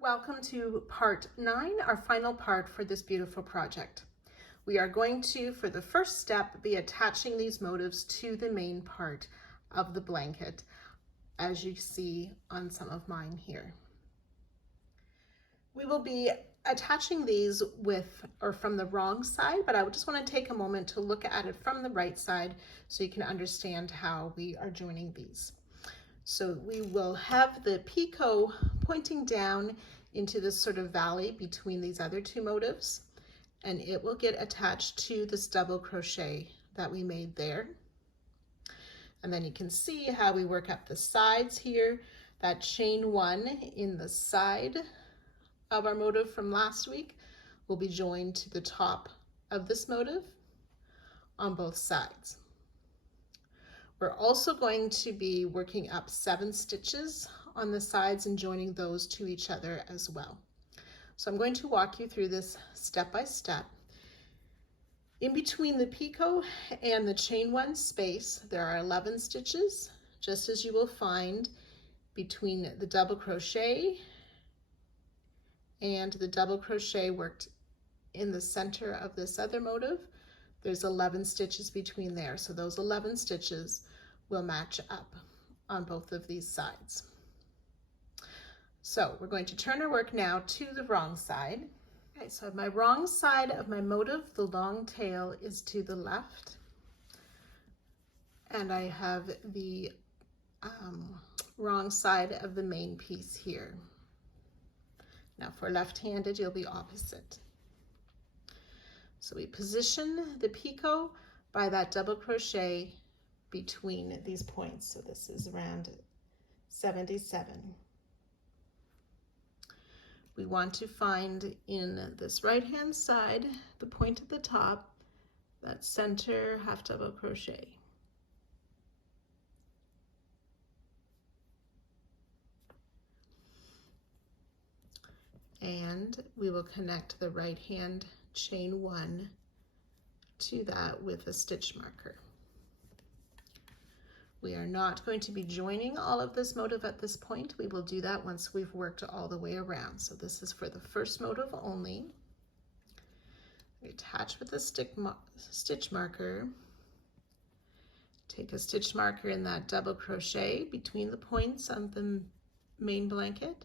Welcome to part 9, our final part for this beautiful project. We are going to, for the first step, be attaching these motifs to the main part of the blanket, as you see on some of mine here. We will be attaching these with or from the wrong side, but I just want to take a moment to look at it from the right side so you can understand how we are joining these. So we will have the picot pointing down into this sort of valley between these other two motifs, and it will get attached to this double crochet that we made there. And then you can see how we work up the sides here. That chain 1 in the side of our motif from last week will be joined to the top of this motif on both sides. We're also going to be working up 7 stitches on the sides and joining those to each other as well. So I'm going to walk you through this step by step. In between the picot and the chain 1 space, there are 11 stitches, just as you will find between the double crochet and the double crochet worked in the center of this other motif. There's 11 stitches between there, so those 11 stitches will match up on both of these sides. So we're going to turn our work now to the wrong side. Okay, so my wrong side of my motif, the long tail, is to the left, and I have the wrong side of the main piece here. Now for left-handed, you'll be opposite. So we position the picot by that double crochet between these points. So this is around 77. We want to find in this right-hand side, the point at the top, that center half double crochet. And we will connect the right hand chain 1 to that with a stitch marker. We are not going to be joining all of this motif at this point. We will do that once we've worked all the way around. So this is for the first motif only. We attach with a stitch marker. Take a stitch marker in that double crochet between the points of the main blanket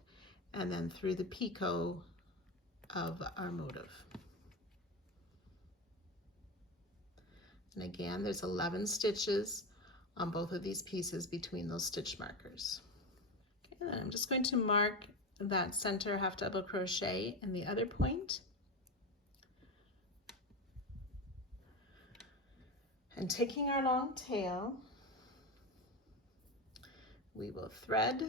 and then through the picot of our motif. And again, there's 11 stitches on both of these pieces between those stitch markers. Okay, then I'm just going to mark that center half double crochet in the other point. And taking our long tail, we will thread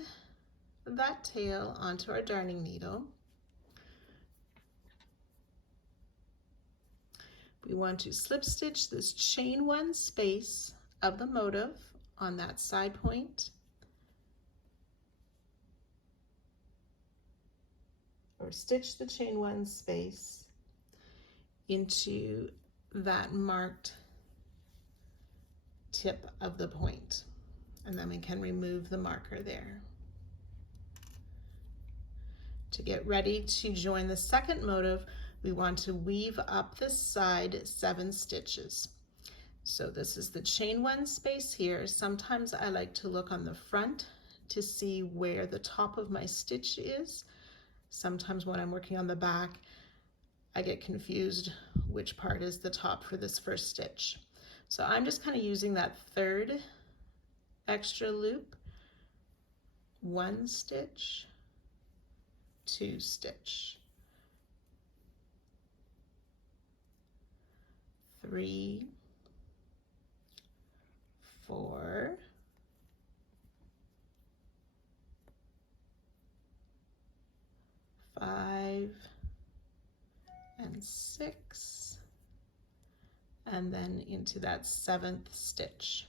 that tail onto our darning needle. We want to slip stitch this chain 1 space of the motif on that side point, or stitch the chain 1 space into that marked tip of the point, and then we can remove the marker there. To get ready to join the second motif, we want to weave up this side 7 stitches. So this is the chain 1 space here. Sometimes I like to look on the front to see where the top of my stitch is. Sometimes when I'm working on the back, I get confused which part is the top for this first stitch. So I'm just kind of using that 3rd extra loop, 1 stitch, 2 stitch, 3, 4, 5, and 6, and then into that 7th stitch.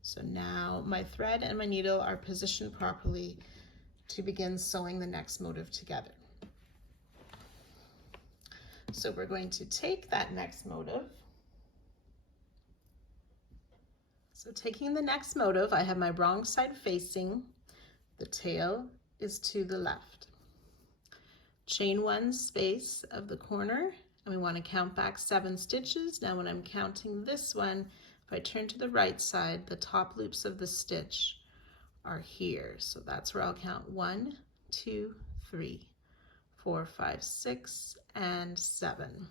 So now my thread and my needle are positioned properly to begin sewing the next motif together. So we're going to take that next motif. So taking the next motif, I have my wrong side facing, the tail is to the left. chain 1 space of the corner, and we want to count back 7 stitches. Now when I'm counting this one, if I turn to the right side, the top loops of the stitch are here. So that's where I'll count 1, 2, 3, 4, 5, 6, and 7.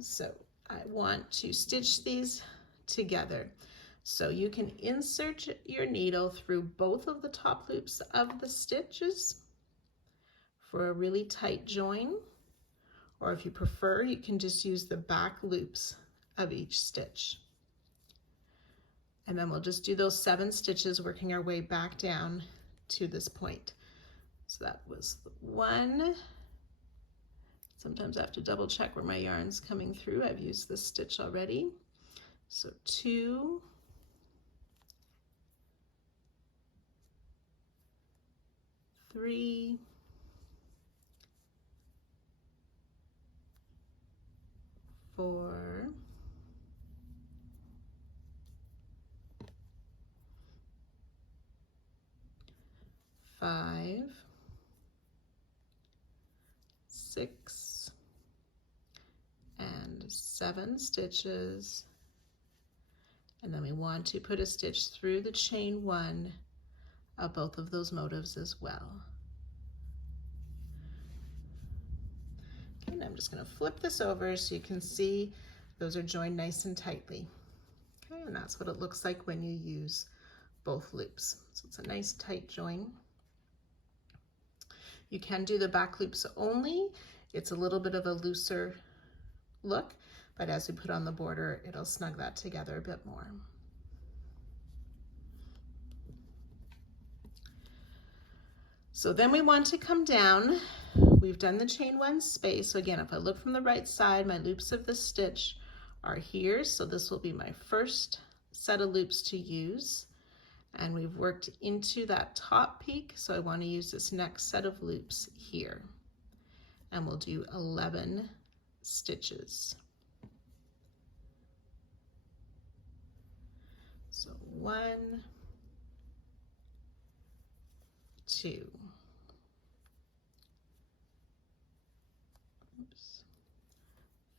So I want to stitch these together. So you can insert your needle through both of the top loops of the stitches for a really tight join, or if you prefer, you can just use the back loops of each stitch. And then we'll just do those 7 stitches, working our way back down to this point. So that was 1. Sometimes I have to double check where my yarn's coming through. I've used this stitch already. So 2, 3, 4, 5, 6, and 7 stitches. And then we want to put a stitch through the chain 1 of both of those motifs as well. Okay, and I'm just going to flip this over so you can see those are joined nice and tightly. Okay, and that's what it looks like when you use both loops. So it's a nice tight join. You can do the back loops only. It's a little bit of a looser look, but as we put on the border, it'll snug that together a bit more. So then we want to come down. We've done the chain 1 space. So again, if I look from the right side, my loops of the stitch are here. So this will be my first set of loops to use. And we've worked into that top peak. So I want to use this next set of loops here. And we'll do 11 stitches. So 1, 2,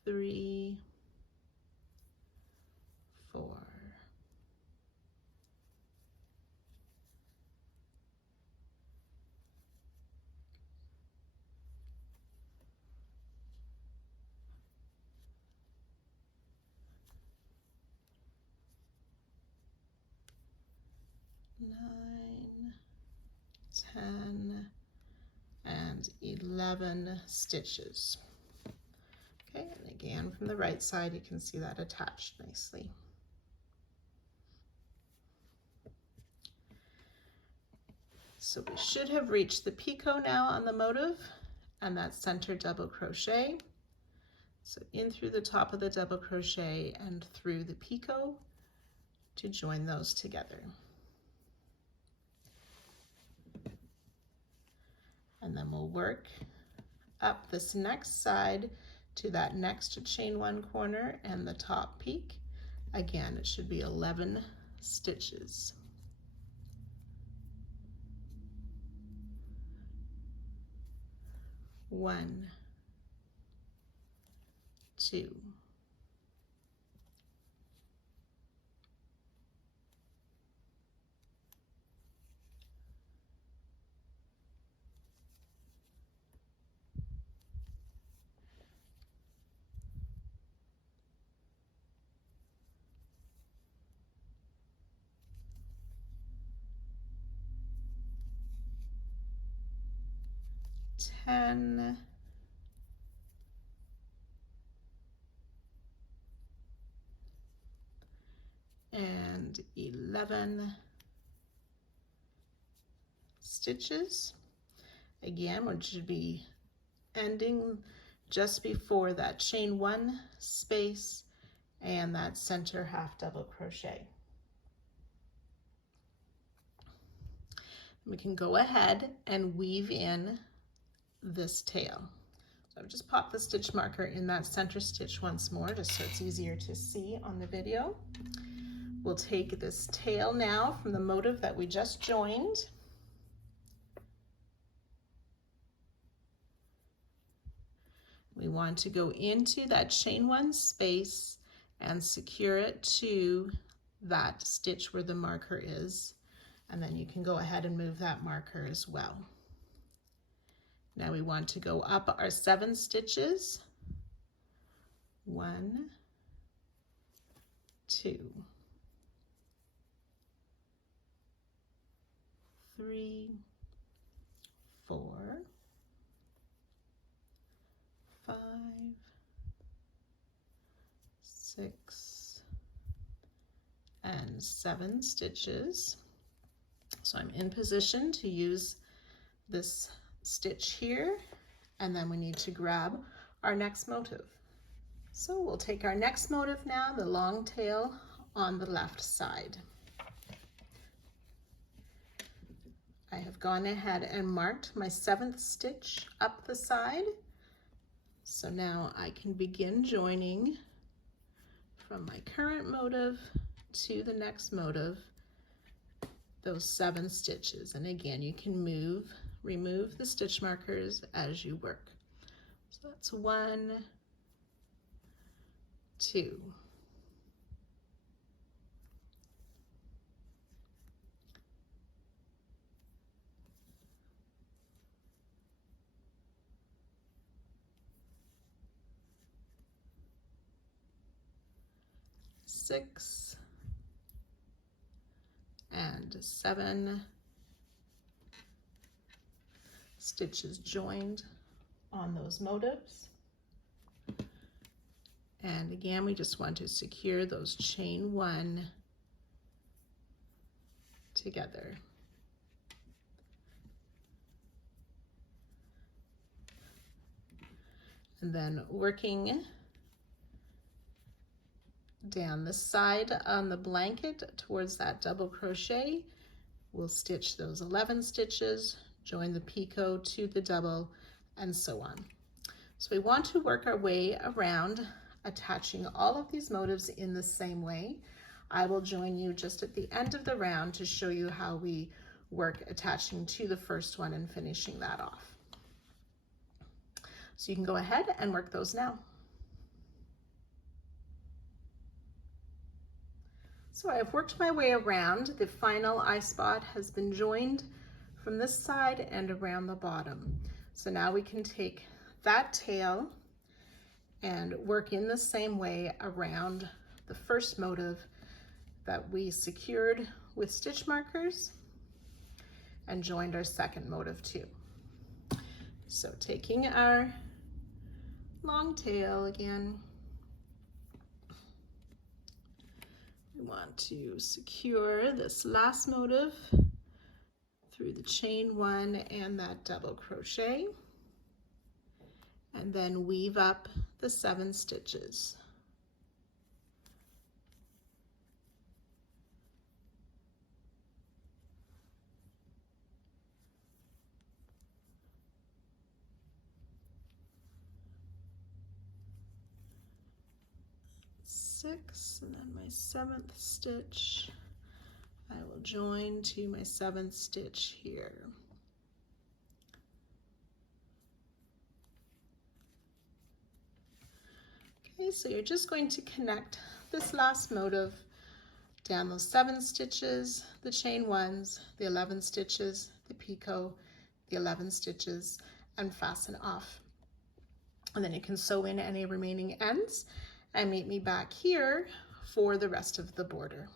3, 4, 9, 10, and 11 stitches. Okay, and again from the right side, you can see that attached nicely. So we should have reached the picot now on the motif, and that center double crochet. So in through the top of the double crochet and through the picot to join those together. And then we'll work up this next side to that next chain 1 corner and the top peak. Again, it should be 11 stitches. One, 2, 10, and 11 stitches. Again, we should be ending just before that chain 1 space and that center half double crochet. We can go ahead and weave in this tail. So I've just popped the stitch marker in that center stitch once more, just so it's easier to see on the video. We'll take this tail now from the motif that we just joined. We want to go into that chain one space and secure it to that stitch where the marker is. And then you can go ahead and move that marker as well. Now we want to go up our 7 stitches. 1, 2, 3, 4, 5, 6, and 7 stitches. So I'm in position to use this stitch here, and then we need to grab our next motif. So we'll take our next motif now, the long tail on the left side. I have gone ahead and marked my 7th stitch up the side. So now I can begin joining from my current motif to the next motif, those 7 stitches. And again, you can remove the stitch markers as you work. So that's 1, 2, 6, and 7 stitches joined on those motifs. And again, we just want to secure those chain 1 together. And then working down the side on the blanket towards that double crochet, we'll stitch those 11 stitches, join the picot to the double, and so on. So we want to work our way around attaching all of these motifs in the same way. I will join you just at the end of the round to show you how we work attaching to the first one and finishing that off. So you can go ahead and work those now. So I've worked my way around. The final eye spot has been joined from this side and around the bottom. So now we can take that tail and work in the same way around the first motif that we secured with stitch markers and joined our second motif too. So taking our long tail again, we want to secure this last motif through the chain 1 and that double crochet, and then weave up the 7 stitches. Six, and then my 7th stitch, I will join to my 7th stitch here. Okay, so you're just going to connect this last motif down those 7 stitches, the chain 1s, the 11 stitches, the picot, the 11 stitches, and fasten off. And then you can sew in any remaining ends and meet me back here for the rest of the border.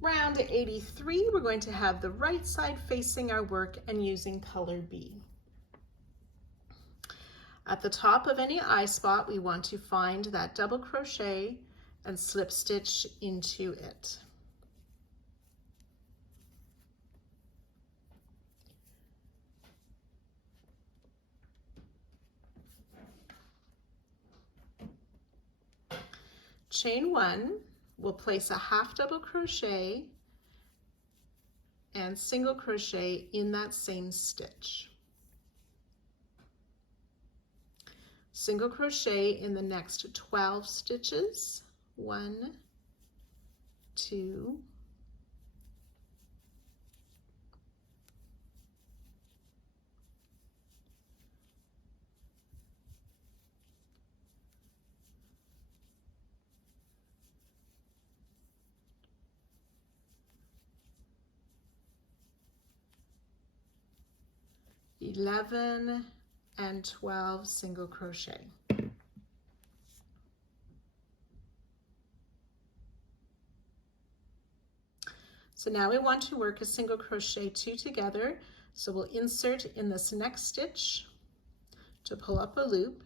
Round 83, we're going to have the right side facing our work and using color B. At the top of any eye spot, we want to find that double crochet and slip stitch into it. Chain 1 we'll place a half double crochet and single crochet in that same stitch. Single crochet in the next 12 stitches. 1, 2, 11 and 12 single crochet. So now we want to work a single crochet 2 together. So we'll insert in this next stitch to pull up a loop,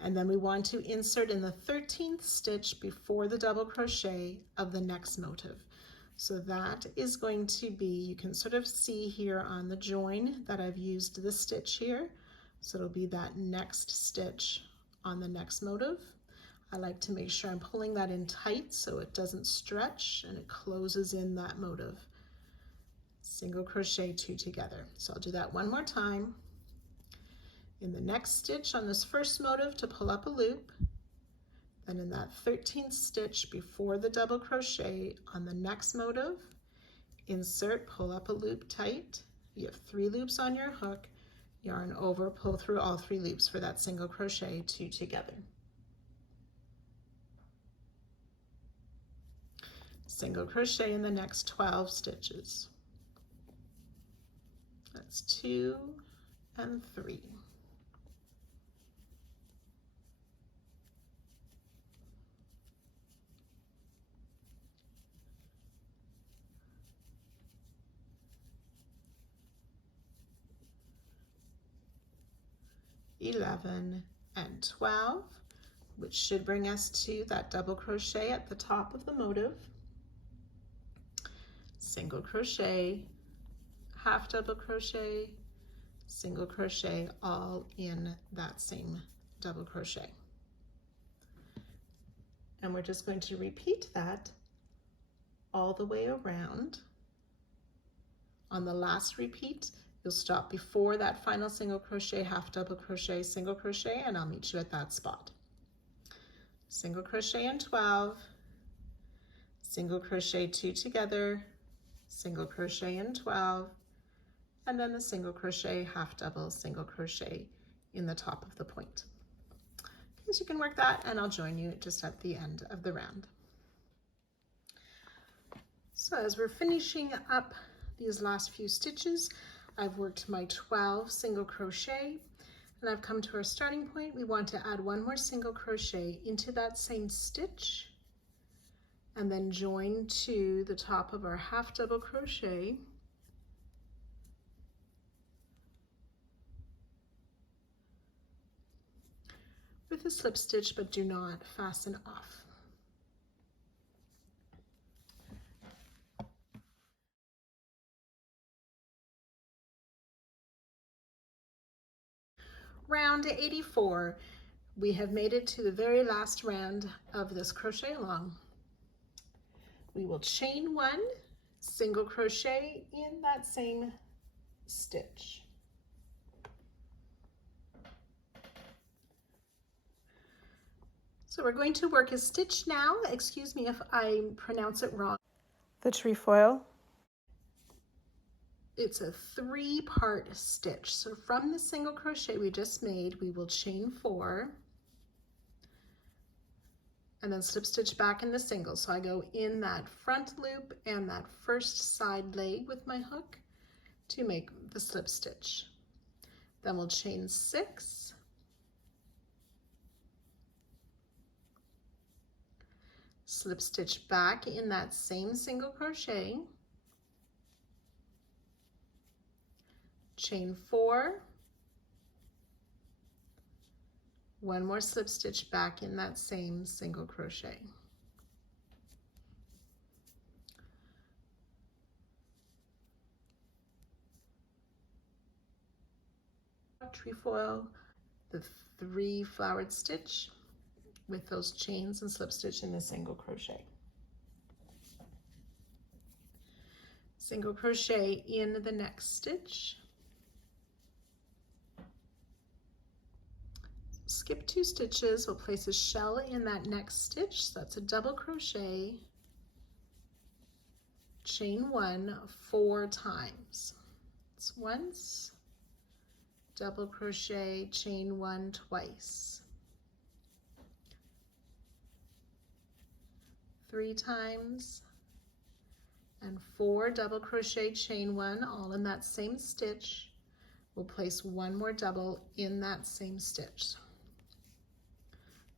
and then we want to insert in the 13th stitch before the double crochet of the next motif. So that is going to be, you can sort of see here on the join that I've used this stitch here. So it'll be that next stitch on the next motif. I like to make sure I'm pulling that in tight so it doesn't stretch and it closes in that motif. Single crochet 2 together. So I'll do that one more time. In the next stitch on this first motif to pull up a loop, then in that 13th stitch before the double crochet on the next motif, insert, pull up a loop tight. You have 3 loops on your hook, yarn over, pull through all 3 loops for that single crochet 2 together. Single crochet in the next 12 stitches. That's 2 and 3. $11 and 12, which should bring us to that double crochet at the top of the motif. Single crochet, half double crochet, single crochet, all in that same double crochet. And we're just going to repeat that all the way around. On the last repeat, you'll stop before that final single crochet, half double crochet, single crochet, and I'll meet you at that spot. Single crochet in 12, single crochet 2 together, single crochet in 12, and then the single crochet, half double, single crochet in the top of the point. Okay, so you can work that, and I'll join you just at the end of the round. So as we're finishing up these last few stitches, I've worked my 12 single crochet, and I've come to our starting point. We want to add 1 more single crochet into that same stitch, and then join to the top of our half double crochet. With a slip stitch, but do not fasten off. Round 84. We have made it to the very last round of this crochet along. We will chain 1, single crochet in that same stitch. So we're going to work a stitch now. Excuse me if I pronounce it wrong. The trefoil. It's a 3-part stitch. So from the single crochet we just made, we will chain 4 and then slip stitch back in the single. So I go in that front loop and that first side leg with my hook to make the slip stitch. Then we'll chain 6, slip stitch back in that same single crochet, chain 4, 1 more slip stitch back in that same single crochet. Trefoil, the 3 flowered stitch with those chains and slip stitch in the single crochet. single crochet in the next stitch, skip 2 stitches, we'll place a shell in that next stitch, so that's a double crochet, chain 1 4 times. It's once, double crochet, chain 1 twice, 3 times, and 4 double crochet, chain 1, all in that same stitch. We'll place 1 more double in that same stitch.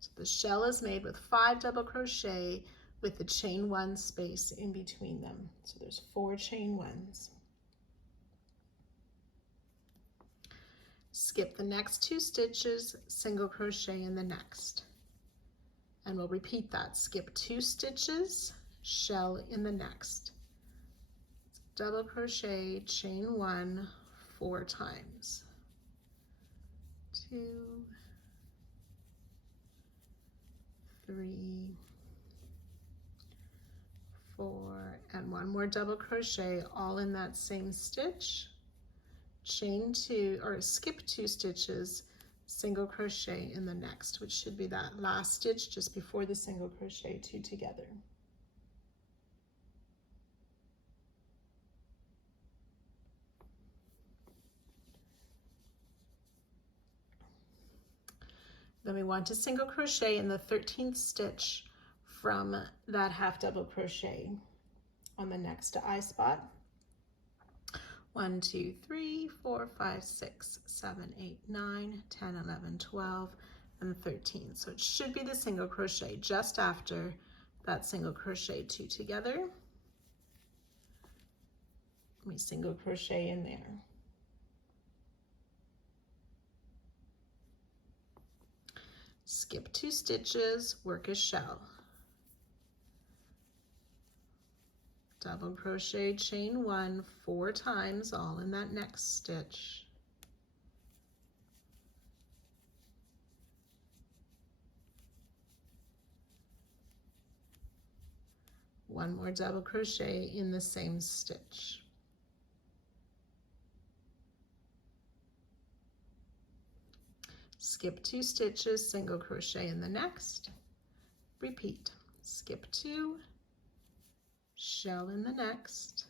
So the shell is made with 5 double crochet with the chain 1 space in between them. So there's 4 chain 1s. Skip the next 2 stitches, single crochet in the next. And we'll repeat that. Skip 2 stitches, shell in the next. Double crochet, chain 1 4 times. 2, 3, 4, and 1 more double crochet, all in that same stitch. Chain 2, or skip 2 stitches, single crochet in the next, which should be that last stitch just before the single crochet 2 together. Then we want to single crochet in the 13th stitch from that half double crochet on the next eye spot. 1, 2, 3, 4, 5, 6, 7, 8, 9, 10, 11, 12, and 13. So it should be the single crochet just after that single crochet 2 together. We single crochet in there. Skip 2 stitches, work a shell. Double crochet, chain 1 4 times, all in that next stitch. One more double crochet in the same stitch. Skip 2 stitches, single crochet in the next. Repeat. Skip 2, shell in the next.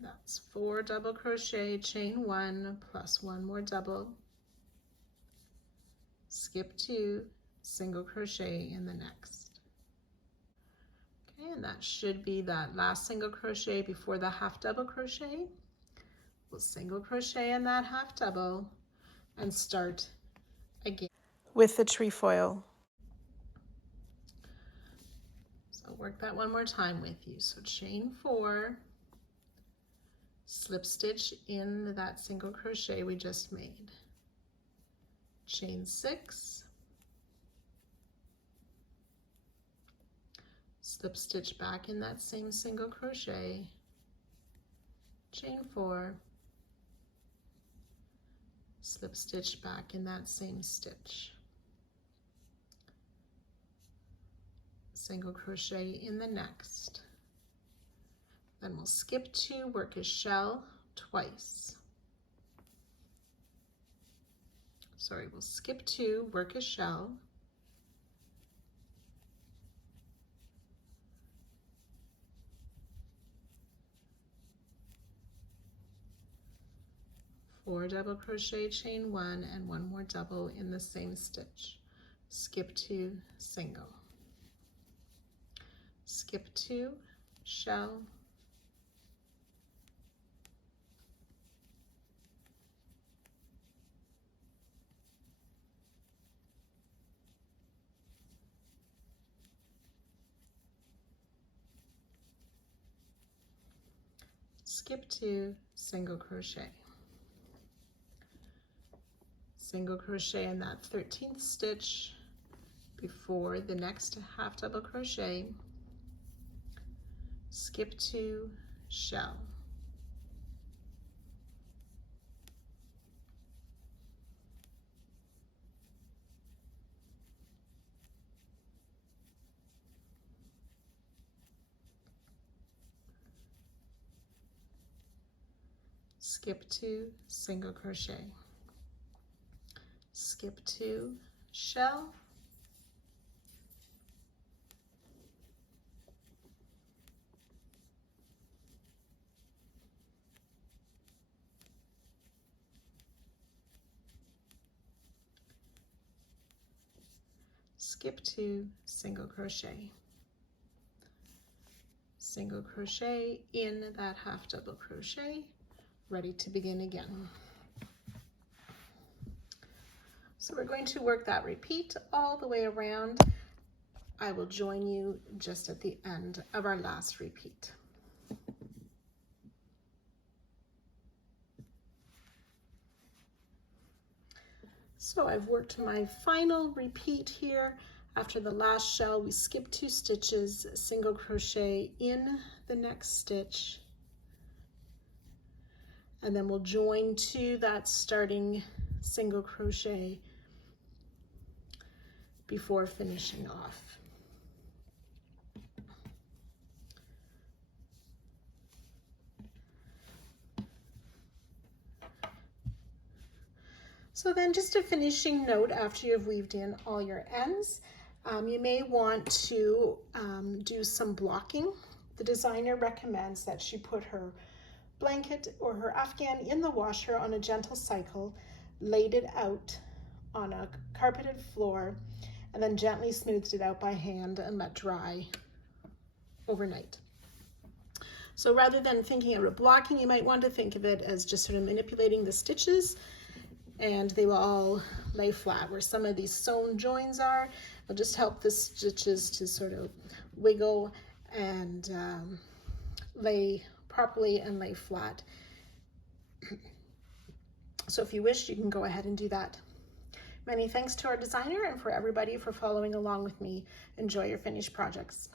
That's 4 double crochet, chain 1 plus 1 more double. Skip 2, single crochet in the next. Okay, and that should be that last single crochet before the half double crochet. We'll single crochet in that half double and start again with the trefoil. So work that one more time with you. So chain 4, slip stitch in that single crochet we just made. Chain 6, slip stitch back in that same single crochet, chain 4, slip stitch back in that same stitch, single crochet in the next. Then we'll skip 2, work a shell twice. Sorry, we'll skip 2, work a shell. Four double crochet, chain 1, and 1 more double in the same stitch. Skip 2, single. Skip 2, shell. Skip 2, single crochet. Single crochet in that 13th stitch before the next half double crochet. Skip 2, shell. skip 2, single crochet, skip 2, shell, skip 2, single crochet, single crochet in that half double crochet, ready to begin again. So we're going to work that repeat all the way around. I will join you just at the end of our last repeat. So I've worked my final repeat here. After the last shell, we skip 2 stitches, single crochet in the next stitch, and then we'll join to that starting single crochet before finishing off. So then just a finishing note after you've weaved in all your ends, you may want to do some blocking. The designer recommends that she put her blanket or her afghan in the washer on a gentle cycle, laid it out on a carpeted floor, and then gently smoothed it out by hand and let dry overnight. So rather than thinking of it blocking, you might want to think of it as just sort of manipulating the stitches, and they will all lay flat. Where some of these sewn joins are, it'll just help the stitches to sort of wiggle and lay properly and lay flat. So if you wish, you can go ahead and do that. Many thanks to our designer and for everybody for following along with me. Enjoy your finished projects.